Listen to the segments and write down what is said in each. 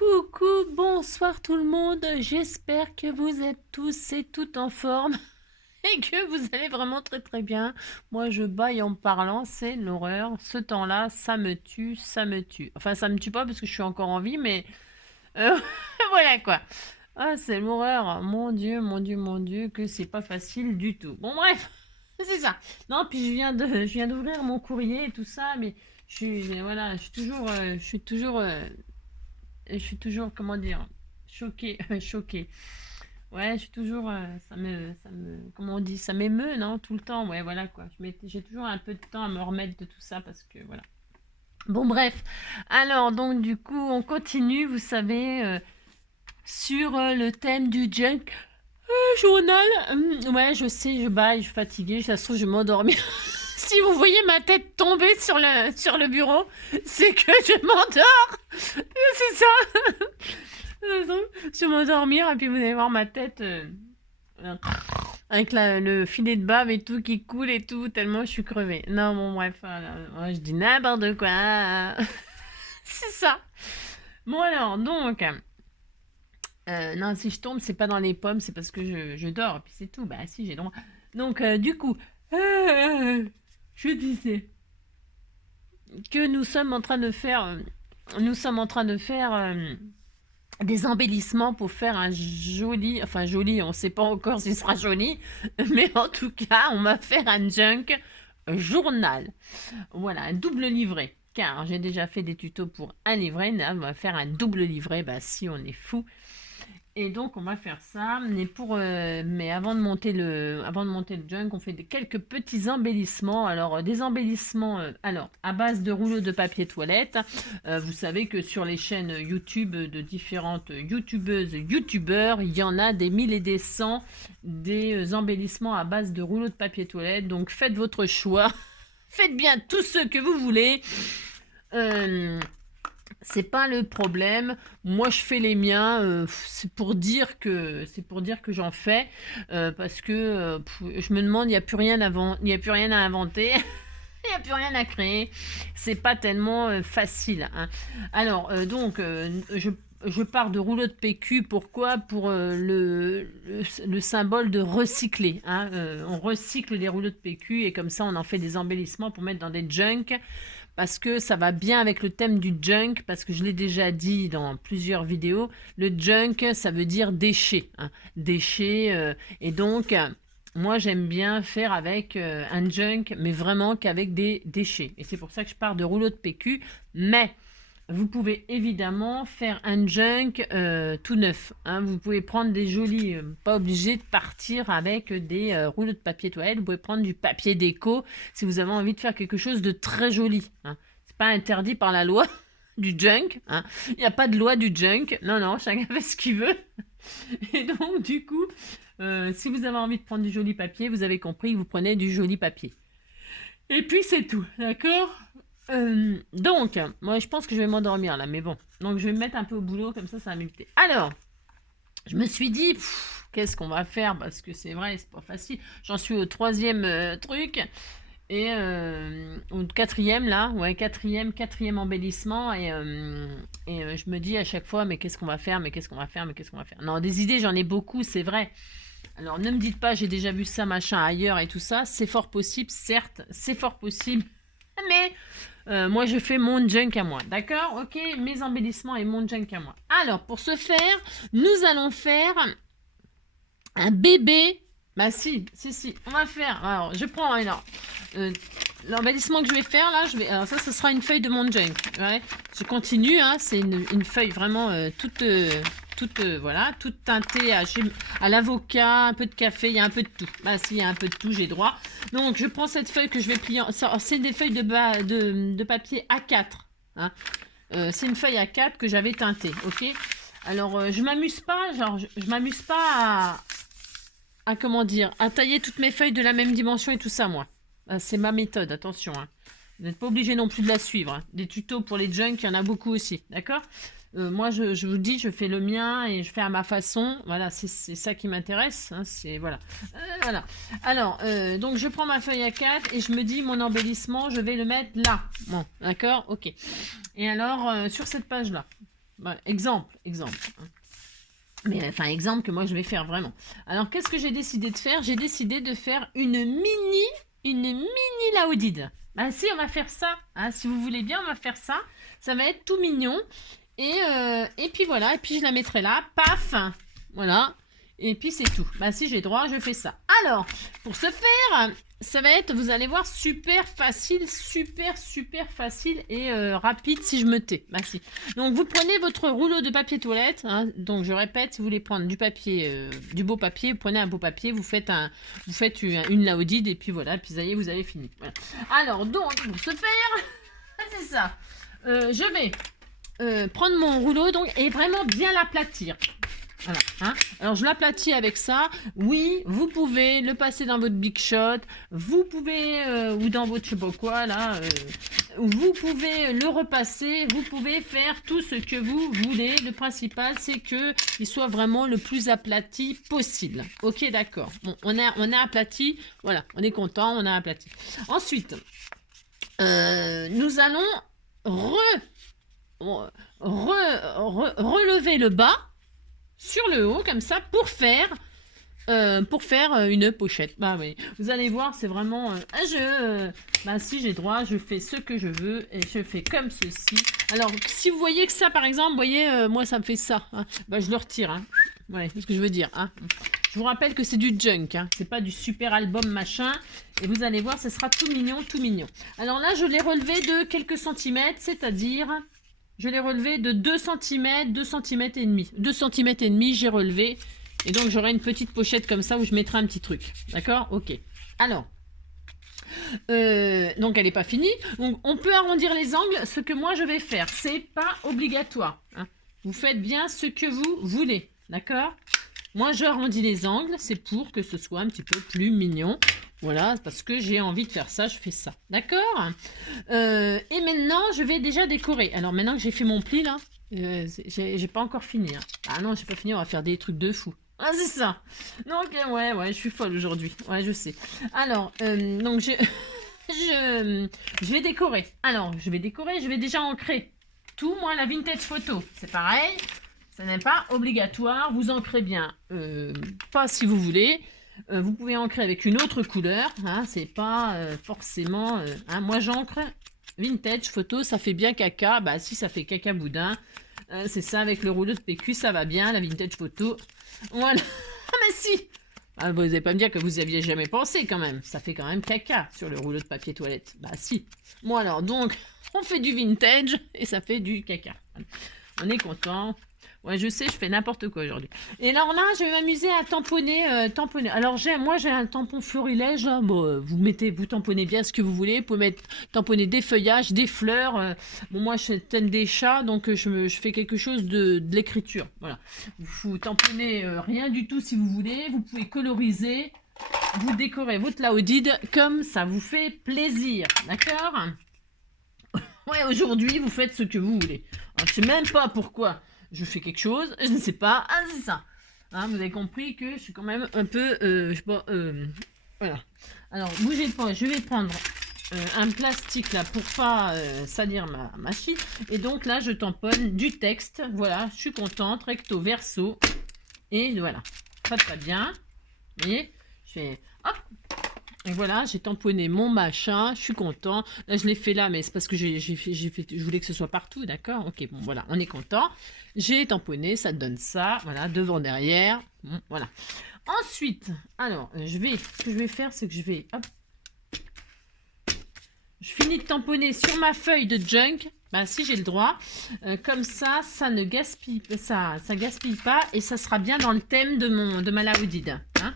Coucou, bonsoir tout le monde, j'espère que vous êtes tous et toutes en forme et que vous allez vraiment très très bien. Moi je baille en parlant, c'est l'horreur. Ce temps-là, ça me tue, ça me tue. Enfin ça me tue pas parce que je suis encore en vie, mais euh, voilà quoi. Ah c'est l'horreur, mon Dieu, mon Dieu, mon Dieu, que c'est pas facile du tout. Bon bref, c'est ça. Non, puis je viens d'ouvrir mon courrier et tout ça, mais voilà, je suis toujours, comment dire, choquée, choquée. Ouais, je suis toujours, comment on dit, ça m'émeut, non, tout le temps. Ouais, voilà quoi. J'ai toujours un peu de temps à me remettre de tout ça parce que voilà. Bon, bref. Alors, donc, du coup, on continue, vous savez, sur le thème du junk journal. Ouais, je sais, je baille, je suis fatiguée, ça se trouve, je vais m'endormir. Si vous voyez ma tête tomber sur le bureau, c'est que je m'endors. C'est ça. Je vais m'endormir et puis vous allez voir ma tête avec le filet de bave et tout qui coule et tout, tellement je suis crevée. Non, bon, bref, moi, je dis n'importe quoi. C'est ça. Bon, alors, donc, non, si je tombe, c'est pas dans les pommes, c'est parce que je dors, et puis c'est tout. Bah, si, j'ai droit. Donc, du coup, je disais que nous sommes en train de faire. Nous sommes en train de faire des embellissements pour faire un joli, enfin joli, on ne sait pas encore s'il sera joli, mais en tout cas, on va faire un junk journal. Voilà, un double livret. Car j'ai déjà fait des tutos pour un livret, là, on va faire un double livret, bah si on est fou. Et donc on va faire ça, mais avant de monter le junk, on fait quelques petits embellissements. Alors des embellissements, alors à base de rouleaux de papier toilette. Vous savez que sur les chaînes YouTube de différentes youtubeuses, youtubeurs, il y en a des mille et des cents des embellissements à base de rouleaux de papier toilette. Donc faites votre choix, faites bien tous ceux que vous voulez. C'est pas le problème. Moi, je fais les miens. C'est pour dire que j'en fais parce que je me demande, il n'y a plus rien il y a plus rien à inventer. Il n'y a plus rien à créer. C'est pas tellement facile. Hein. Alors, je pars de rouleau de PQ. Pourquoi? Pour le symbole de recycler. Hein. On recycle les rouleaux de PQ et comme ça, on en fait des embellissements pour mettre dans des junk. Parce que ça va bien avec le thème du junk, parce que je l'ai déjà dit dans plusieurs vidéos, le junk, ça veut dire déchet. Hein. Déchet, et donc, moi j'aime bien faire avec un junk, mais vraiment qu'avec des déchets. Et c'est pour ça que je pars de rouleau de PQ, mais vous pouvez évidemment faire un junk tout neuf. Hein. Vous pouvez prendre des jolis, pas obligé de partir avec des rouleaux de papier toilette. Vous pouvez prendre du papier déco si vous avez envie de faire quelque chose de très joli. Hein. C'est pas interdit par la loi du junk. Hein. Il n'y a pas de loi du junk. Non, non, chacun fait ce qu'il veut. Et donc, du coup, si vous avez envie de prendre du joli papier, vous avez compris, vous prenez du joli papier. Et puis, c'est tout. D'accord? Donc, moi je pense que je vais m'endormir là, mais bon. Donc je vais me mettre un peu au boulot, comme ça va m'éviter. Alors, je me suis dit, qu'est-ce qu'on va faire? Parce que c'est vrai, c'est pas facile. J'en suis au troisième truc. Et au quatrième là, ouais, quatrième embellissement. Et je me dis à chaque fois, mais qu'est-ce qu'on va faire? Mais qu'est-ce qu'on va faire? Mais qu'est-ce qu'on va faire? Non, des idées, j'en ai beaucoup, c'est vrai. Alors ne me dites pas, j'ai déjà vu ça, machin, ailleurs et tout ça. C'est fort possible, certes, c'est fort possible. Mais moi, je fais mon junk à moi. D'accord? Ok? Mes embellissements et mon junk à moi. Alors, pour ce faire, nous allons faire un bébé. Bah si. On va faire. Alors, je prends l'embellissement que je vais faire là. Alors ça, ce sera une feuille de mon junk. Ouais. Je continue. Hein, c'est une feuille vraiment toute teintée à l'avocat, un peu de café, il y a un peu de tout. Bah si, il y a un peu de tout, j'ai droit. Donc je prends cette feuille que je vais plier. C'est des feuilles de papier A4. Hein. C'est une feuille A4 que j'avais teintée, ok. Alors je m'amuse pas, je m'amuse pas à comment dire, à tailler toutes mes feuilles de la même dimension et tout ça, moi. C'est ma méthode, attention. Hein. Vous n'êtes pas obligé non plus de la suivre. Hein. Des tutos pour les junk, il y en a beaucoup aussi, d'accord? Moi, je vous dis, je fais le mien et je fais à ma façon. Voilà, c'est ça qui m'intéresse. Hein, voilà. Voilà. Alors, donc je prends ma feuille A4 et je me dis, mon embellissement, je vais le mettre là. Bon, d'accord? Ok. Et alors, sur cette page-là, Voilà, exemple, exemple. Mais enfin, exemple que moi je vais faire vraiment. Alors, qu'est-ce que j'ai décidé de faire? J'ai décidé de faire une mini laudide. Ah si, on va faire ça. Ah, si vous voulez bien, on va faire ça. Ça va être tout mignon. Et puis voilà, et puis je la mettrai là. Paf. Voilà. Et puis c'est tout. Bah si j'ai droit, je fais ça. Alors, pour ce faire, ça va être, vous allez voir, super facile et rapide si je me tais. Bah si. Donc vous prenez votre rouleau de papier toilette. Hein, donc je répète, si vous voulez prendre du papier, du beau papier, vous prenez un beau papier, vous faites une laudide et puis voilà, puis ça y est, vous avez fini. Voilà. Alors donc pour ce faire, c'est ça. Je vais prendre mon rouleau donc et vraiment bien l'aplatir. Voilà, hein. Alors je l'aplatis avec ça. Oui, vous pouvez le passer dans votre Big Shot. Vous pouvez, ou dans votre je sais pas quoi là, vous pouvez le repasser. Vous pouvez faire tout ce que vous voulez. Le principal, c'est que il soit vraiment le plus aplati possible. Ok, d'accord. Bon, on a aplati. Voilà, on est content, on a aplati. Ensuite, nous allons relever le bas sur le haut comme ça pour faire une pochette. Bah oui, vous allez voir, c'est vraiment un jeu. Bah si j'ai droit, je fais ce que je veux et je fais comme ceci. Alors si vous voyez que ça par exemple, vous voyez, moi ça me fait ça. Hein, bah je le retire. Hein. Ouais, c'est ce que je veux dire. Hein. Je vous rappelle que c'est du junk, hein. C'est pas du super album machin. Et vous allez voir, ce sera tout mignon, tout mignon. Alors là, je l'ai relevé de quelques centimètres, c'est-à-dire... Je l'ai relevé de 2 cm, 2 cm et demi. 2 cm et demi, j'ai relevé. Et donc, j'aurai une petite pochette comme ça où je mettrai un petit truc. D'accord? Ok. Alors, donc elle n'est pas finie. Donc, on peut arrondir les angles. Ce que moi, je vais faire, c'est pas obligatoire. Hein. Vous faites bien ce que vous voulez. D'accord? Moi, je arrondis les angles. C'est pour que ce soit un petit peu plus mignon. Voilà, parce que j'ai envie de faire ça, je fais ça. D'accord? Et maintenant, je vais déjà décorer. Alors, maintenant que j'ai fait mon pli, là, j'ai pas encore fini. Hein. Ah non, j'ai pas fini, on va faire des trucs de fou. Ah, c'est ça. Donc, ouais, je suis folle aujourd'hui. Ouais, je sais. Alors, donc, je vais décorer. Alors, je vais déjà ancrer tout, moi, la vintage photo. C'est pareil. Ça n'est pas obligatoire. Vous ancrez bien. Pas si vous voulez. Vous pouvez ancrer avec une autre couleur, hein, c'est pas forcément... hein, moi j'encre vintage photo, ça fait bien caca, bah si ça fait caca boudin, c'est ça avec le rouleau de PQ, ça va bien, la vintage photo, voilà, ah mais si, ah, vous n'allez pas me dire que vous n'y aviez jamais pensé quand même, ça fait quand même caca sur le rouleau de papier toilette, bah si, bon alors donc, on fait du vintage et ça fait du caca, on est content. Ouais, je sais, je fais n'importe quoi aujourd'hui. Et alors là, je vais m'amuser à tamponner. Alors, moi, j'ai un tampon florilège. Hein. Bon, vous tamponnez bien ce que vous voulez. Vous pouvez tamponner des feuillages, des fleurs. Bon, moi, je t'aime des chats, donc je fais quelque chose de l'écriture. Voilà. Vous tamponnez rien du tout si vous voulez. Vous pouvez coloriser. Vous décorez votre laudide comme ça vous fait plaisir. D'accord? Ouais, aujourd'hui, vous faites ce que vous voulez. Alors, je sais même pas pourquoi je fais quelque chose, je ne sais pas, ah c'est ça. Hein, vous avez compris que je suis quand même un peu, je sais pas, voilà. Alors, bougez pas, je vais prendre un plastique là pour pas salir ma machine. Et donc là, je tamponne du texte, voilà, je suis contente, recto verso. Et voilà, pas bien. Vous voyez, je fais, hop. Et voilà, j'ai tamponné mon machin, je suis content. Là, je l'ai fait là, mais c'est parce que je voulais que ce soit partout, d'accord? Ok, bon, voilà, on est content. J'ai tamponné, ça donne ça, voilà, devant, derrière, bon, voilà. Ensuite, alors, ce que je vais faire, c'est que je vais, hop. Je finis de tamponner sur ma feuille de junk, bah si j'ai le droit. Comme ça, ça ne gaspille, ça gaspille pas et ça sera bien dans le thème de ma laudide, hein?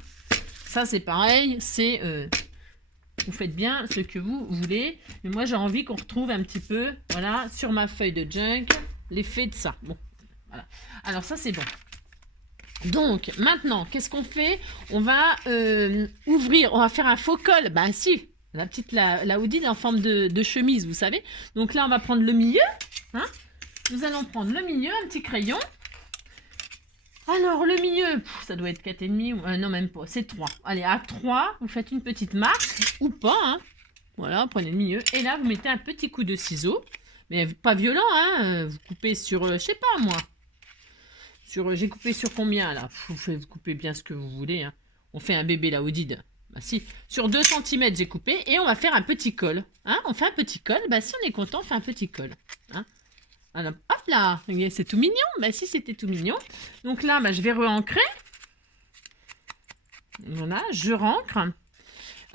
Ça, c'est pareil, c'est... vous faites bien ce que vous voulez. Mais moi, j'ai envie qu'on retrouve un petit peu, voilà, sur ma feuille de junk, l'effet de ça. Bon, voilà. Alors, ça, c'est bon. Donc, maintenant, qu'est-ce qu'on fait? On va ouvrir, on va faire un faux col. Bah, si, la petite laudide en forme de chemise, vous savez. Donc là, on va prendre le milieu. Hein, nous allons prendre le milieu, un petit crayon. Alors, le milieu, ça doit être 4,5, non, même pas, c'est 3. Allez, à 3, vous faites une petite marque, ou pas, hein. Voilà, prenez le milieu, et là, vous mettez un petit coup de ciseau, Mais pas violent, hein. Vous coupez sur, je sais pas moi. J'ai coupé sur combien là? Vous coupez bien ce que vous voulez. Hein. On fait un bébé là, Odide. Bah si. Sur 2 cm, j'ai coupé et on va faire un petit col. Hein, on fait un petit col. Bah si on est content, on fait un petit col. Hein. Alors, hop là, c'est tout mignon. Bah si, c'était tout mignon. Donc là, bah, je vais re-ancrer. Voilà, je rancre.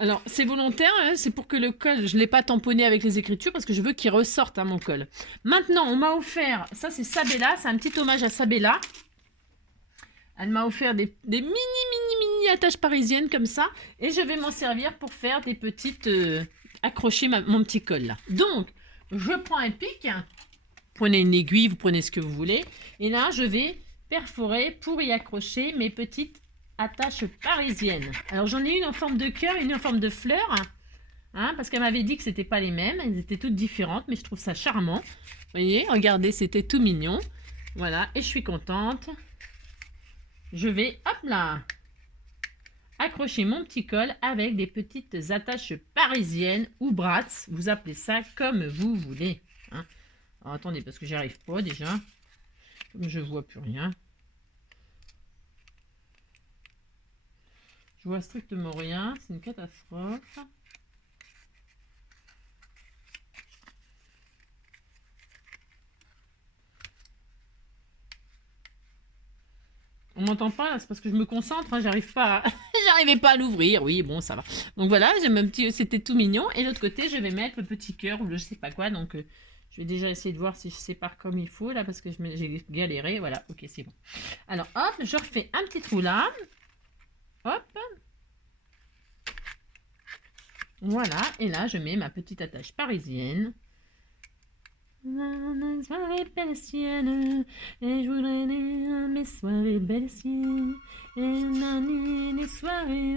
Alors, c'est volontaire, hein, c'est pour que le col, je ne l'ai pas tamponné avec les écritures parce que je veux qu'il ressorte, hein, mon col. Maintenant, on m'a offert, ça c'est Sabella, c'est un petit hommage à Sabella. Elle m'a offert des mini attaches parisiennes comme ça. Et je vais m'en servir pour faire des petites... accrocher mon petit col là. Donc, je prends un pic. Prenez une aiguille, vous prenez ce que vous voulez. Et là, je vais perforer pour y accrocher mes petites attaches parisiennes. Alors, j'en ai une en forme de cœur, une en forme de fleur. Hein, parce qu'elle m'avait dit que c'était pas les mêmes. Elles étaient toutes différentes, mais je trouve ça charmant. Vous voyez, regardez, c'était tout mignon. Voilà, et je suis contente. Je vais, hop là, accrocher mon petit col avec des petites attaches parisiennes ou brats. Vous appelez ça comme vous voulez. Hein. Alors, attendez, parce que j'y arrive pas déjà. Comme je vois plus rien. Je vois strictement rien. C'est une catastrophe. On m'entend pas, c'est parce que je me concentre, hein, j'arrivais pas à l'ouvrir. Oui, bon, ça va. Donc voilà, j'ai mon petit, c'était tout mignon. Et l'autre côté, je vais mettre le petit cœur ou je sais pas quoi. Donc je vais déjà essayer de voir si je sépare comme il faut là, parce que j'ai galéré. Voilà, ok, c'est bon. Alors hop, je refais un petit trou là. Hop. Voilà, et là, je mets ma petite attache parisienne. Mes soirées belles siennes, et je voudrais mes soirées belles siennes, et les soirées.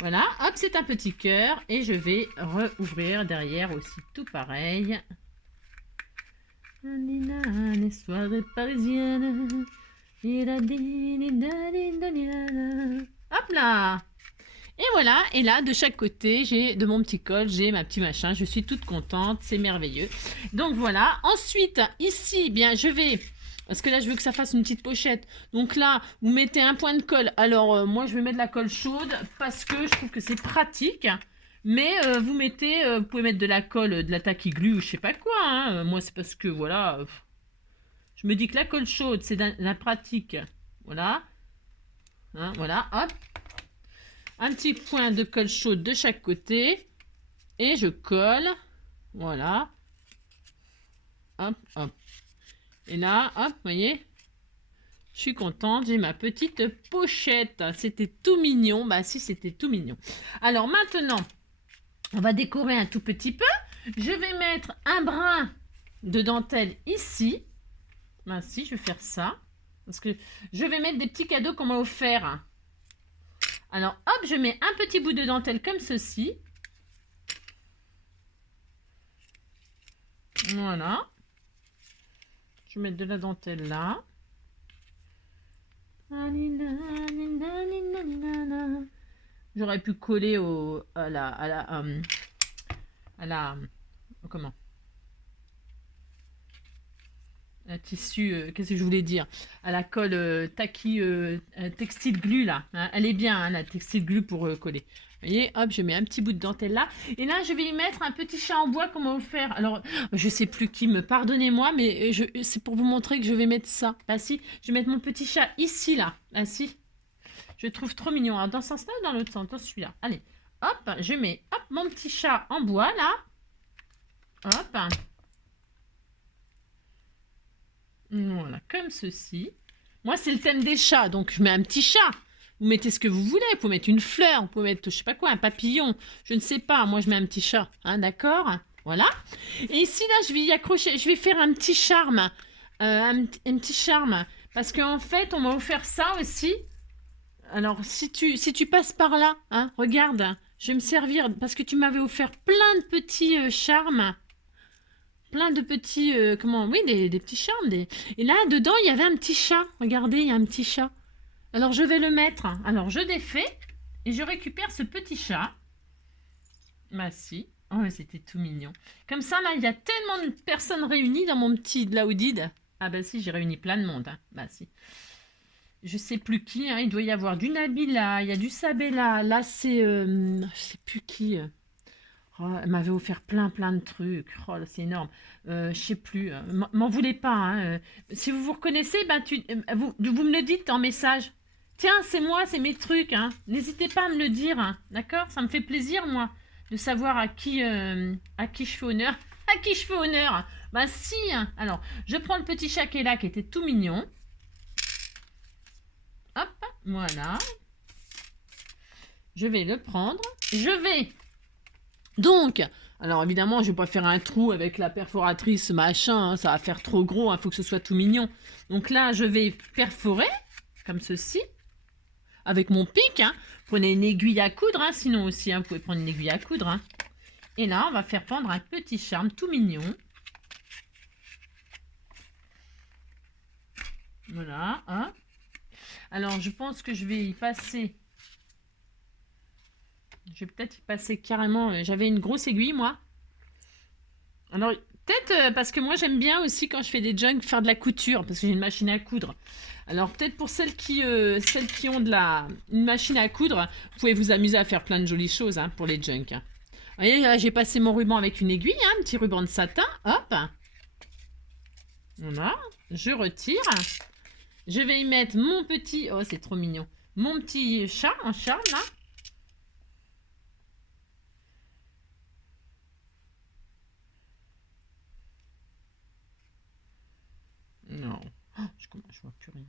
Voilà, hop, c'est un petit cœur, et je vais rouvrir derrière aussi tout pareil. Les soirées parisiennes. Hop là! Et voilà, et là, de chaque côté, j'ai de mon petit col, j'ai ma petit machin, je suis toute contente, c'est merveilleux. Donc voilà, ensuite, ici, bien, je vais, parce que là, je veux que ça fasse une petite pochette. Donc là, vous mettez un point de colle. Alors, moi, je vais mettre de la colle chaude, parce que je trouve que c'est pratique. Mais vous pouvez mettre de la colle, de la tacky glue, je sais pas quoi. Hein. Moi, c'est parce que, voilà, je me dis que la colle chaude, c'est de la pratique. Voilà. Hein, voilà, hop. Un petit point de colle chaude de chaque côté. Et je colle. Voilà. Hop, hop. Et là, hop, vous voyez. Je suis contente, j'ai ma petite pochette. C'était tout mignon. Bah si, c'était tout mignon. Alors maintenant, on va décorer un tout petit peu. Je vais mettre un brin de dentelle ici. Bah si, je vais faire ça. Parce que je vais mettre des petits cadeaux qu'on m'a offerts. Alors, hop, je mets un petit bout de dentelle comme ceci. Voilà. Je vais mettre de la dentelle là. J'aurais pu coller comment? Un tissu, qu'est-ce que je voulais dire? À la colle tacky textile glue là. Hein, elle est bien, hein, la textile glue pour coller. Vous voyez, hop, je mets un petit bout de dentelle là. Et là, je vais y mettre un petit chat en bois qu'on m'a offert. Alors, je sais plus qui me, pardonnez-moi, mais c'est pour vous montrer que je vais mettre ça. Ah si, je vais mettre mon petit chat ici là. Ah si, je le trouve trop mignon. Alors, dans ce sens-là ou dans l'autre sens? Dans celui-là. Allez, hop, je mets hop, mon petit chat en bois là. Hop. Voilà, comme ceci. Moi, c'est le thème des chats, donc je mets un petit chat. Vous mettez ce que vous voulez. Vous pouvez mettre une fleur, vous pouvez mettre, je sais pas quoi, un papillon. Je ne sais pas. Moi, je mets un petit chat. Hein, d'accord? Voilà. Et ici, là, je vais y accrocher. Je vais faire un petit charme. Un petit charme. Parce qu'en fait, on m'a offert ça aussi. Alors, si tu passes par là, hein, regarde, je vais me servir. Parce que tu m'avais offert plein de petits charmes. Plein de petits, oui, des petits charmes. Et là, dedans, il y avait un petit chat. Regardez, il y a un petit chat. Alors, je vais le mettre. Alors, je défais et je récupère ce petit chat. Bah si, Oh, c'était tout mignon. Comme ça, là, il y a tellement de personnes réunies dans mon petit Laoudid. Ah bah si, j'ai réuni plein de monde. Hein. Bah si. Je sais plus qui, hein. Il doit y avoir du Nabila, il y a du Sabella. Là, c'est... je sais plus qui. Oh, elle m'avait offert plein de trucs. Oh, là, c'est énorme. Je sais plus. M'en voulez pas. Hein. Si vous vous reconnaissez, bah, vous me le dites en message. Tiens, c'est moi, c'est mes trucs. Hein. N'hésitez pas à me le dire. Hein. D'accord? Ça me fait plaisir, moi, de savoir à qui je fais honneur. À qui je fais honneur? Bah si. Hein. Alors, je prends le petit chat qui est là, qui était tout mignon. Hop, voilà. Je vais le prendre. Je vais... Donc, alors évidemment, je vais pas faire un trou avec la perforatrice, machin, hein, ça va faire trop gros, il faut que ce soit tout mignon. Donc là, je vais perforer, comme ceci, avec mon pic. Hein. Prenez une aiguille à coudre, hein, sinon aussi, hein, vous pouvez prendre une aiguille à coudre. Hein. Et là, on va faire pendre un petit charme tout mignon. Voilà. Hein. Alors, je pense que je vais y passer... Je vais peut-être y passer carrément... J'avais une grosse aiguille, moi. Alors, peut-être parce que moi, j'aime bien aussi, quand je fais des junks, faire de la couture. Parce que j'ai une machine à coudre. Alors, peut-être pour celles qui ont une machine à coudre, vous pouvez vous amuser à faire plein de jolies choses hein, pour les junks. Vous voyez, là, j'ai passé mon ruban avec une aiguille. Hein, un petit ruban de satin. Hop. Voilà. Je retire. Je vais y mettre mon petit... Oh, c'est trop mignon. Mon petit chat en charme, là. Non. Oh, je vois plus rien.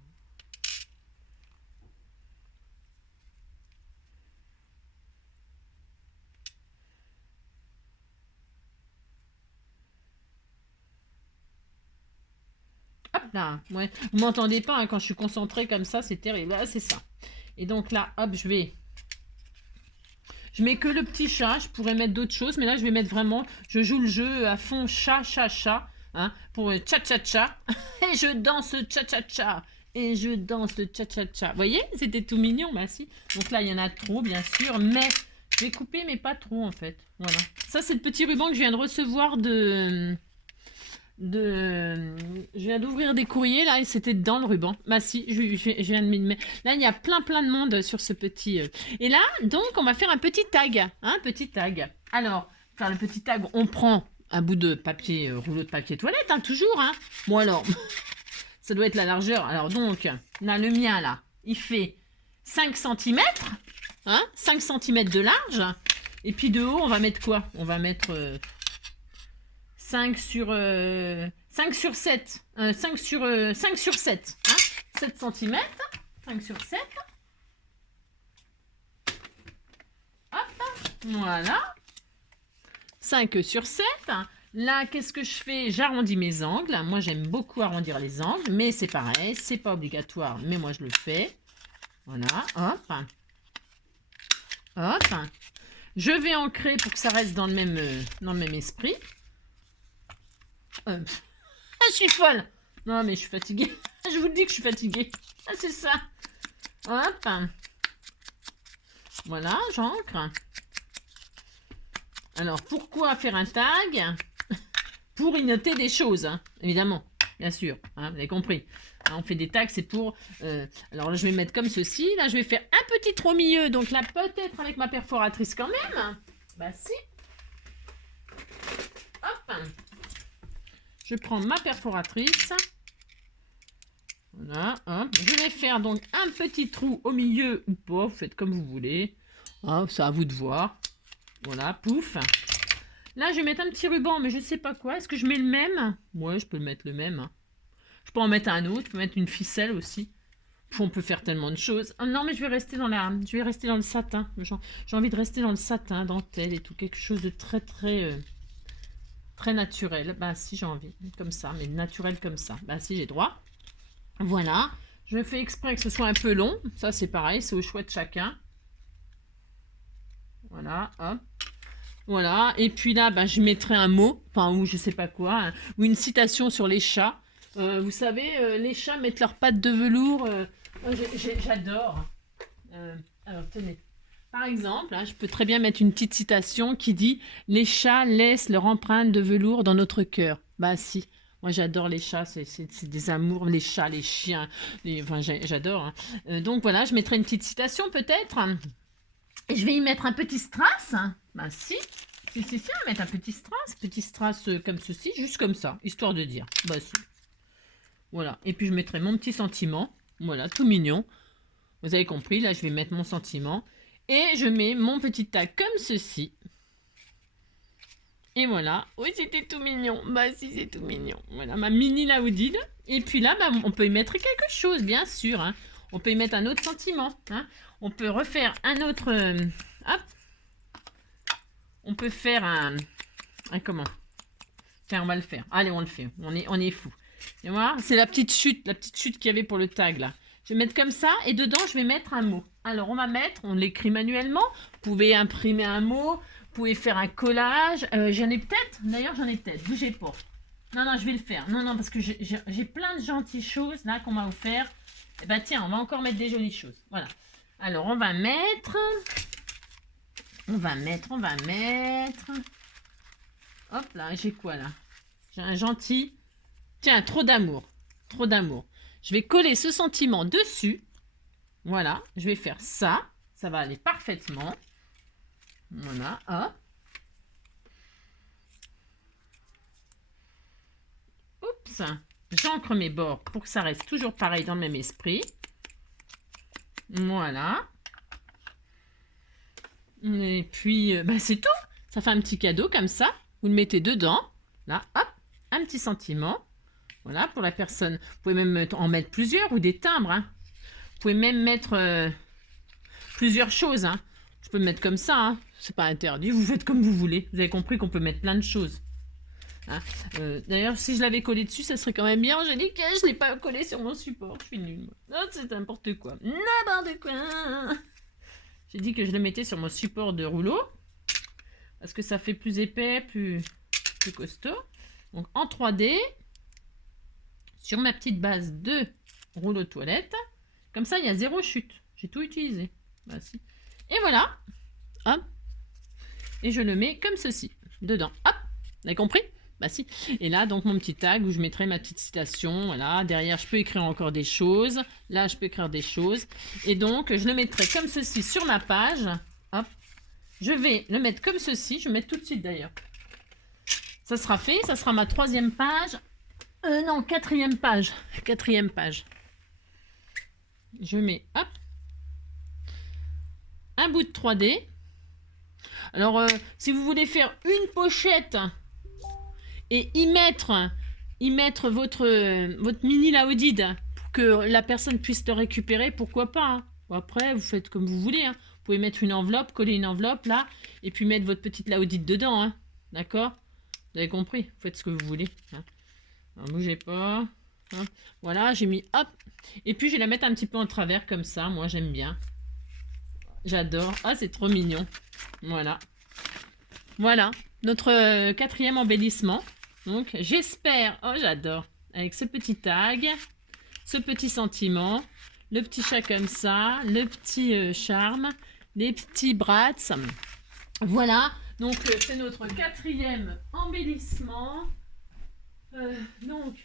Hop là. Ouais. Vous m'entendez pas hein, quand je suis concentrée comme ça, c'est terrible. Ah, c'est ça. Et donc là, hop, je mets que le petit chat. Je pourrais mettre d'autres choses, mais là, je vais mettre vraiment... Je joue le jeu à fond chat. Hein, pour cha-cha-cha. Et je danse cha-cha-cha. Et je danse le cha-cha-cha. Vous voyez, c'était tout mignon, bah si. Donc là, il y en a trop, bien sûr, mais je vais couper, mais pas trop, en fait. Voilà. Ça, c'est le petit ruban que je viens de recevoir je viens d'ouvrir des courriers, là, et c'était dans le ruban. Bah si, je viens de mettre... Là, il y a plein de monde sur ce petit... Et là, donc, on va faire un petit tag. Hein, petit tag. Alors, faire le petit tag, on prend un bout de papier, rouleau de papier toilette, hein, toujours. Hein. Bon, alors... Ça doit être la largeur. Alors donc, là, le mien, là, il fait 5 cm. Hein, 5 cm de large. Et puis de haut, on va mettre quoi? On va mettre 5 sur 7. 5 sur 7. Hein, 7 cm. 5 sur 7. Hop, voilà. 5 sur 7. Là, qu'est-ce que je fais? J'arrondis mes angles. Moi, j'aime beaucoup arrondir les angles, mais c'est pareil, c'est pas obligatoire, mais moi, je le fais. Voilà, hop. Hop. Je vais ancrer pour que ça reste dans le même esprit. Je suis folle. Non, mais je suis fatiguée. Je vous dis que je suis fatiguée. Ah, c'est ça. Hop. Voilà, j'ancre. Alors, pourquoi faire un tag? Pour y noter des choses, hein, évidemment, bien sûr, hein, vous avez compris. Hein, on fait des tags, c'est pour... alors là, je vais mettre comme ceci. Là, je vais faire un petit trou au milieu. Donc là, peut-être avec ma perforatrice quand même. Bah si. Hop. Je prends ma perforatrice. Voilà, hop. Je vais faire donc un petit trou au milieu ou pas. Vous faites comme vous voulez. Ah, c'est à vous de voir. Voilà, pouf. Là, je vais mettre un petit ruban, mais je sais pas quoi. Est-ce que je mets le même? Ouais, je peux le mettre le même. Je peux en mettre un autre. Je peux mettre une ficelle aussi. On peut faire tellement de choses. Oh, non, mais je vais rester dans le satin. J'ai envie de rester dans le satin, dentelle et tout. Quelque chose de très naturel. Bah, si, j'ai envie. Comme ça, mais naturel comme ça. Bah, si, j'ai droit. Voilà. Je fais exprès que ce soit un peu long. Ça, c'est pareil. C'est au choix de chacun. Voilà, hop. Voilà, et puis là, ben, je mettrai un mot, enfin, ou je sais pas quoi, hein, ou une citation sur les chats. Vous savez, les chats mettent leurs pattes de velours. J'adore. Alors, tenez. Par exemple, hein, je peux très bien mettre une petite citation qui dit « Les chats laissent leur empreinte de velours dans notre cœur ». Bah si, moi j'adore les chats, c'est des amours, les chats, les chiens, enfin j'adore. Hein. Donc voilà, je mettrai une petite citation peut-être. Et je vais y mettre un petit strass. Bah si, on va mettre un petit strass comme ceci, juste comme ça, histoire de dire. Bah si. Voilà, et puis je mettrai mon petit sentiment, voilà, tout mignon. Vous avez compris, là je vais mettre mon sentiment. Et je mets mon petit tag comme ceci. Et voilà. Oui, c'était tout mignon. Bah si, c'est tout mignon. Voilà, ma mini Laoudide. Et puis là, bah, on peut y mettre quelque chose, bien sûr. Hein. On peut y mettre un autre sentiment. Hein. On peut refaire un autre... hop. On peut faire un comment? Tiens, on va le faire. Allez, on le fait. On est fou. Et voilà, c'est la petite chute qu'il y avait pour le tag, là. Je vais mettre comme ça, et dedans, je vais mettre un mot. Alors, on l'écrit manuellement. Vous pouvez imprimer un mot, vous pouvez faire un collage. J'en ai peut-être, bougez pas. Non, je vais le faire. Non, parce que j'ai plein de gentilles choses, là, qu'on m'a offert. Et bah, tiens, on va encore mettre des jolies choses. Voilà. Alors, on va mettre... Hop, là, j'ai quoi, là? J'ai un gentil... Tiens, trop d'amour. Je vais coller ce sentiment dessus. Voilà, je vais faire ça. Ça va aller parfaitement. Voilà, hop. Oups. J'ancre mes bords pour que ça reste toujours pareil dans le même esprit. Voilà. Et puis, bah, c'est tout. Ça fait un petit cadeau comme ça. Vous le mettez dedans. Là, hop, un petit sentiment. Voilà, pour la personne. Vous pouvez même en mettre plusieurs ou des timbres. Hein. Vous pouvez même mettre plusieurs choses. Hein. Je peux me mettre comme ça. Hein. C'est pas interdit. Vous faites comme vous voulez. Vous avez compris qu'on peut mettre plein de choses. Hein. D'ailleurs, si je l'avais collé dessus, ça serait quand même bien. J'ai dit que je ne l'ai pas collé sur mon support. Je suis nulle. Oh, c'est n'importe quoi. N'importe quoi. J'ai dit que je le mettais sur mon support de rouleau. Parce que ça fait plus épais, plus costaud. Donc, en 3D... sur ma petite base de rouleau de toilette. Comme ça, il y a 0 chute. J'ai tout utilisé. Bah, si. Et voilà. Hop. Et je le mets comme ceci. Dedans. Hop. Vous avez compris? Bah si. Et là, donc, mon petit tag où je mettrai ma petite citation. Voilà. Derrière, je peux écrire encore des choses. Là, je peux écrire des choses. Et donc, je le mettrai comme ceci sur ma page. Hop. Je vais le mettre comme ceci. Je vais mettre tout de suite d'ailleurs. Ça sera fait. Ça sera ma 3e page. Non, 4e page. 4e page. Je mets, hop, un bout de 3D. Alors, si vous voulez faire une pochette et y mettre votre mini Laodide pour que la personne puisse le récupérer, pourquoi pas. Hein. Bon, après, vous faites comme vous voulez. Hein. Vous pouvez mettre une enveloppe, coller une enveloppe là, et puis mettre votre petite Laodide dedans. Hein. D'accord? Vous avez compris? Vous faites ce que vous voulez. Hein. Ne bougez pas. Hop. Voilà, j'ai mis hop. Et puis je vais la mettre un petit peu en travers comme ça. Moi j'aime bien. J'adore. Ah, c'est trop mignon. Voilà. Voilà. Notre 4e embellissement. Donc j'espère. Oh, j'adore. Avec ce petit tag. Ce petit sentiment. Le petit chat comme ça. Le petit charme. Les petits brats. Voilà. Donc c'est notre 4e embellissement. Donc,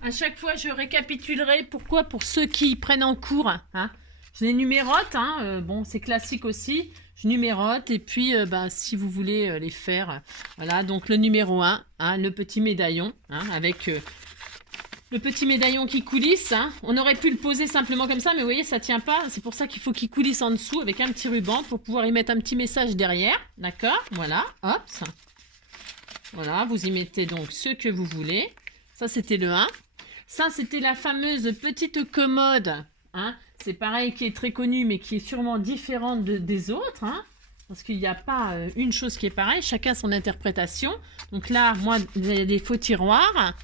à chaque fois, je récapitulerai pourquoi pour ceux qui prennent en cours. Hein, je les numérote. Hein, bon, c'est classique aussi. Je numérote et puis, bah, si vous voulez les faire, voilà. Donc le numéro 1, hein, le petit médaillon, hein, avec le petit médaillon qui coulisse. Hein. On aurait pu le poser simplement comme ça, mais vous voyez, ça tient pas. C'est pour ça qu'il faut qu'il coulisse en dessous avec un petit ruban pour pouvoir y mettre un petit message derrière. D'accord? Voilà. Hop. Voilà, vous y mettez donc ce que vous voulez. Ça, c'était le 1. Ça, c'était la fameuse petite commode. Hein. C'est pareil, qui est très connue, mais qui est sûrement différente des autres. Hein. Parce qu'il n'y a pas une chose qui est pareille. Chacun son interprétation. Donc là, moi, il y a des faux tiroirs.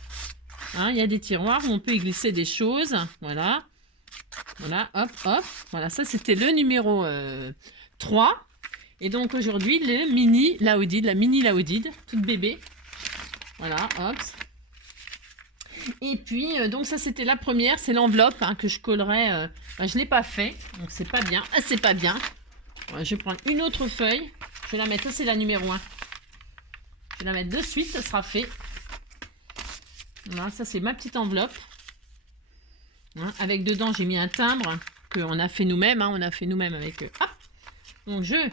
Hein, il y a des tiroirs où on peut y glisser des choses. Voilà. Voilà, hop, hop. Voilà, ça, c'était le numéro 3. Et donc aujourd'hui, le mini Laodide, la mini Laodide, toute bébé. Voilà, hop. Et puis, donc ça c'était la première, c'est l'enveloppe hein, que je collerai Ben, je ne l'ai pas fait, donc c'est pas bien. Ah, c'est pas bien. Ouais, je vais prendre une autre feuille. Je vais la mettre, ça c'est la numéro 1. Je vais la mettre de suite, ça sera fait. Voilà, ça c'est ma petite enveloppe. Hein, avec dedans, j'ai mis un timbre qu'on a fait nous-mêmes. Hein, on a fait nous-mêmes avec... hop. Donc je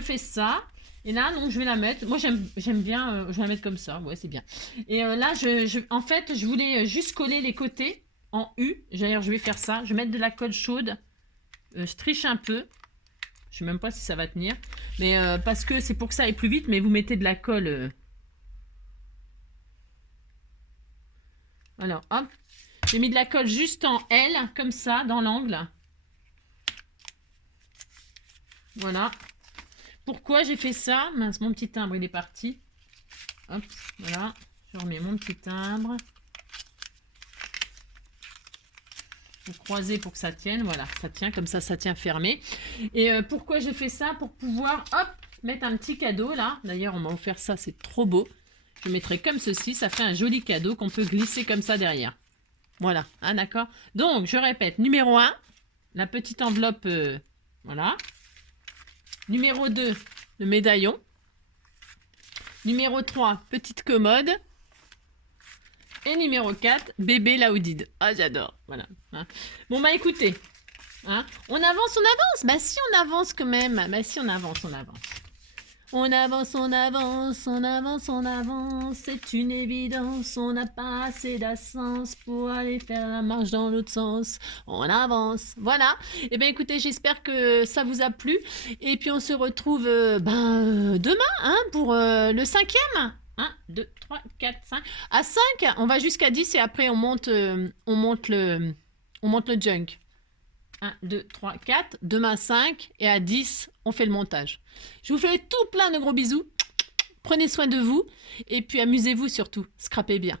fais ça. Et là, donc, je vais la mettre. Moi, j'aime bien, je vais la mettre comme ça. Ouais, c'est bien. Et là, en fait, je voulais juste coller les côtés en U. D'ailleurs, je vais faire ça. Je vais mettre de la colle chaude. Je triche un peu. Je sais même pas si ça va tenir. Mais parce que c'est pour que ça aille plus vite. Mais vous mettez de la colle. Alors, hop. J'ai mis de la colle juste en L, comme ça, dans l'angle. Voilà. Pourquoi j'ai fait ça? Mince, mon petit timbre, il est parti. Hop, voilà. Je remets mon petit timbre. Vous croisez pour que ça tienne. Voilà, ça tient comme ça tient fermé. Et pourquoi j'ai fait ça? Pour pouvoir, hop, mettre un petit cadeau, là. D'ailleurs, on m'a offert ça, c'est trop beau. Je mettrai comme ceci. Ça fait un joli cadeau qu'on peut glisser comme ça derrière. Voilà, hein, d'accord? Donc, je répète, numéro 1, la petite enveloppe, voilà. Numéro 2, le médaillon. Numéro 3, petite commode. Et numéro 4, bébé Laoudide. Ah, j'adore. Voilà. Hein. Bon, bah écoutez. Hein, on avance. Bah si, on avance quand même. Bah si, on avance. On avance. C'est une évidence. On n'a pas assez d'essence pour aller faire la marche dans l'autre sens. On avance. Voilà. Et bien écoutez, j'espère que ça vous a plu. Et puis on se retrouve demain hein, pour le 5e. 1, 2, 3, 4, 5. À 5, on va jusqu'à 10 et après on monte le junk. 1, 2, 3, 4. Demain 5 et à 10, on fait le montage. Je vous fais tout plein de gros bisous. Prenez soin de vous et puis amusez-vous surtout. Scrapez bien.